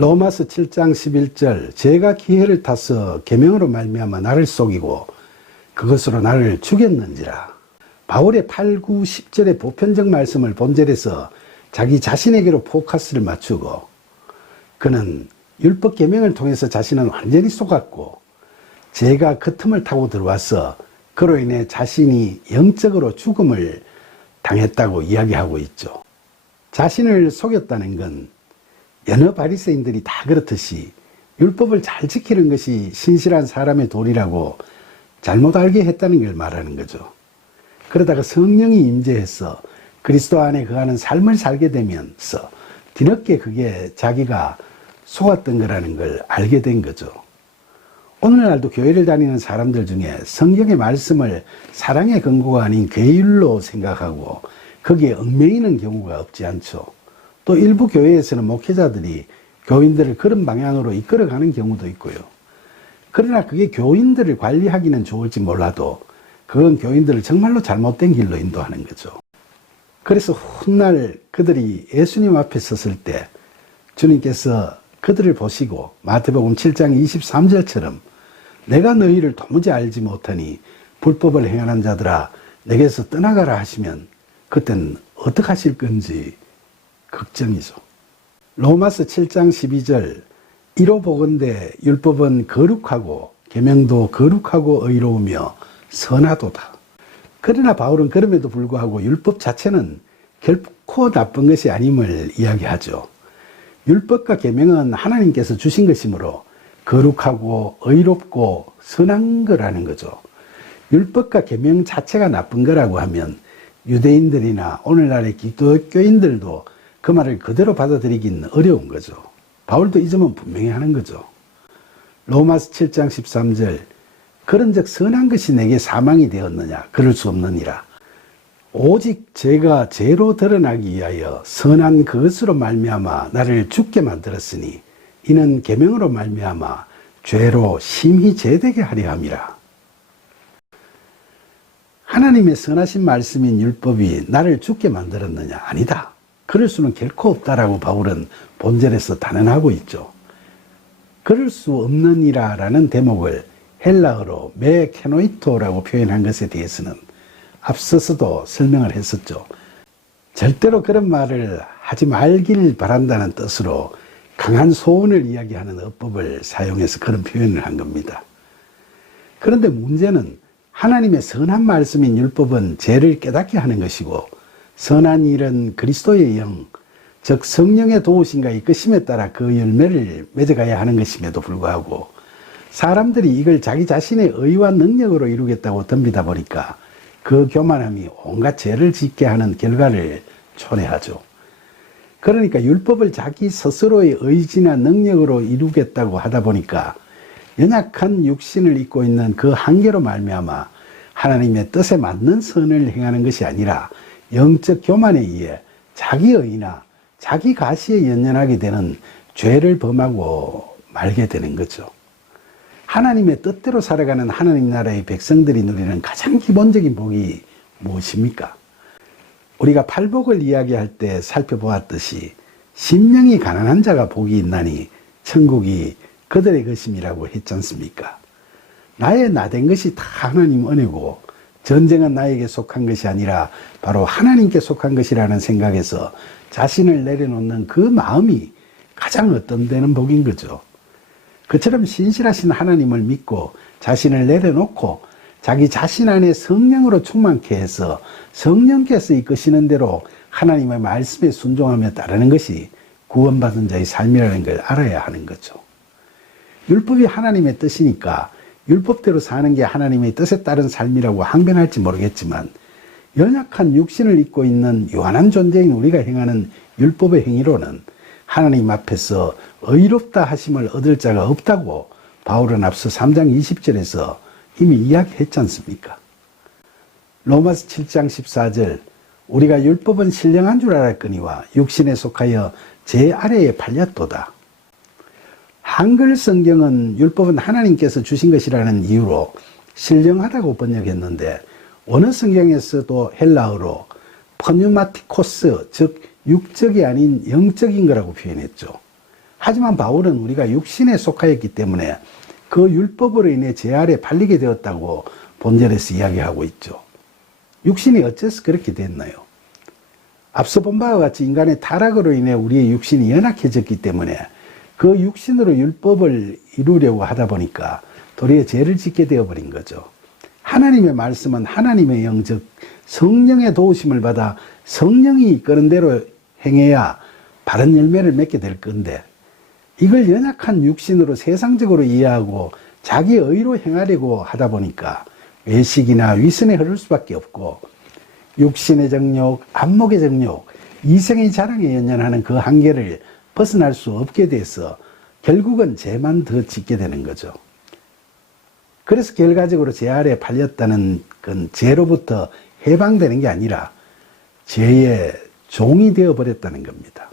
로마서 7장 11절 죄가 기회를 타서 계명으로 말미암아 나를 속이고 그것으로 나를 죽였는지라. 바울의 8, 9, 10절의 보편적 말씀을 본절에서 자기 자신에게로 포커스를 맞추고 그는 율법 계명을 통해서 자신은 완전히 속았고 죄가 그 틈을 타고 들어와서 그로 인해 자신이 영적으로 죽음을 당했다고 이야기하고 있죠. 자신을 속였다는 건 여러 바리새인들이 다 그렇듯이 율법을 잘 지키는 것이 신실한 사람의 도리라고 잘못 알게 했다는 걸 말하는 거죠. 그러다가 성령이 임재해서 그리스도 안에 거하는 삶을 살게 되면서 뒤늦게 그게 자기가 속았던 거라는 걸 알게 된 거죠. 오늘날도 교회를 다니는 사람들 중에 성경의 말씀을 사랑의 근거가 아닌 계율로 생각하고 거기에 얽매이는 경우가 없지 않죠. 또 일부 교회에서는 목회자들이 교인들을 그런 방향으로 이끌어가는 경우도 있고요. 그러나 그게 교인들을 관리하기는 좋을지 몰라도 그건 교인들을 정말로 잘못된 길로 인도하는 거죠. 그래서 훗날 그들이 예수님 앞에 섰을 때 주님께서 그들을 보시고 마태복음 7장 23절처럼 내가 너희를 도무지 알지 못하니 불법을 행하는 자들아 내게서 떠나가라 하시면 그때는 어떻게 하실 건지 걱정이죠. 로마서 7장 12절 이로 보건대 율법은 거룩하고 계명도 거룩하고 의로우며 선하도다. 그러나 바울은 그럼에도 불구하고 율법 자체는 결코 나쁜 것이 아님을 이야기하죠. 율법과 계명은 하나님께서 주신 것이므로 거룩하고 의롭고 선한 거라는 거죠. 율법과 계명 자체가 나쁜 거라고 하면 유대인들이나 오늘날의 기독교인들도 그 말을 그대로 받아들이긴 어려운 거죠. 바울도 이 점은 분명히 하는 거죠. 로마서 7장 13절 그런즉 선한 것이 내게 사망이 되었느냐 그럴 수 없느니라. 오직 죄가 죄로 드러나기 위하여 선한 그것으로 말미암아 나를 죽게 만들었으니 이는 계명으로 말미암아 죄로 심히 제되게 하려 함이라. 하나님의 선하신 말씀인 율법이 나를 죽게 만들었느냐? 아니다. 그럴 수는 결코 없다라고 바울은 본절에서 단언하고 있죠. 그럴 수 없느니라 라는 대목을 헬라어로 메케노이토라고 표현한 것에 대해서는 앞서서도 설명을 했었죠. 절대로 그런 말을 하지 말길 바란다는 뜻으로 강한 소원을 이야기하는 어법을 사용해서 그런 표현을 한 겁니다. 그런데 문제는 하나님의 선한 말씀인 율법은 죄를 깨닫게 하는 것이고 선한 일은 그리스도의 영, 즉 성령의 도우심과 이끄심에 따라 그 열매를 맺어가야 하는 것임에도 불구하고 사람들이 이걸 자기 자신의 의와 능력으로 이루겠다고 덤비다 보니까 그 교만함이 온갖 죄를 짓게 하는 결과를 초래하죠. 그러니까 율법을 자기 스스로의 의지나 능력으로 이루겠다고 하다 보니까 연약한 육신을 입고 있는 그 한계로 말미암아 하나님의 뜻에 맞는 선을 행하는 것이 아니라 영적 교만에 의해 자기 의나 자기 가시에 연연하게 되는 죄를 범하고 말게 되는 거죠. 하나님의 뜻대로 살아가는 하나님 나라의 백성들이 누리는 가장 기본적인 복이 무엇입니까? 우리가 팔복을 이야기할 때 살펴보았듯이 심령이 가난한 자가 복이 있나니 천국이 그들의 것임이라고 했지 않습니까? 나의 나된 것이 다 하나님 은혜고 전쟁은 나에게 속한 것이 아니라 바로 하나님께 속한 것이라는 생각에서 자신을 내려놓는 그 마음이 가장 어떤되는 복인 거죠. 그처럼 신실하신 하나님을 믿고 자신을 내려놓고 자기 자신 안에 성령으로 충만케 해서 성령께서 이끄시는 대로 하나님의 말씀에 순종하며 따르는 것이 구원받은 자의 삶이라는 걸 알아야 하는 거죠. 율법이 하나님의 뜻이니까 율법대로 사는 게 하나님의 뜻에 따른 삶이라고 항변할지 모르겠지만 연약한 육신을 입고 있는 요한한 존재인 우리가 행하는 율법의 행위로는 하나님 앞에서 의롭다 하심을 얻을 자가 없다고 바울은 앞서 3장 20절에서 이미 이야기했지 않습니까? 로마서 7장 14절 우리가 율법은 신령한 줄 알았거니와 육신에 속하여 제 아래에 팔렸도다. 한글 성경은 율법은 하나님께서 주신 것이라는 이유로 신령하다고 번역했는데 원어 성경에서도 헬라어로 퍼뉴마티코스 즉 육적이 아닌 영적인 거라고 표현했죠. 하지만 바울은 우리가 육신에 속하였기 때문에 그 율법으로 인해 죄 아래 팔리게 되었다고 본절에서 이야기하고 있죠. 육신이 어째서 그렇게 됐나요? 앞서 본 바와 같이 인간의 타락으로 인해 우리의 육신이 연약해졌기 때문에 그 육신으로 율법을 이루려고 하다 보니까 도리어 죄를 짓게 되어버린 거죠. 하나님의 말씀은 하나님의 영, 즉 성령의 도우심을 받아 성령이 이끄는 대로 행해야 바른 열매를 맺게 될 건데, 이걸 연약한 육신으로 세상적으로 이해하고 자기 의로 행하려고 하다 보니까 외식이나 위선에 흐를 수밖에 없고, 육신의 정욕, 안목의 정욕, 이생의 자랑에 연연하는 그 한계를 벗어날 수 없게 돼서 결국은 죄만 더 짓게 되는 거죠. 그래서 결과적으로 죄 아래 팔렸다는 건 죄로부터 해방되는 게 아니라 죄의 종이 되어버렸다는 겁니다.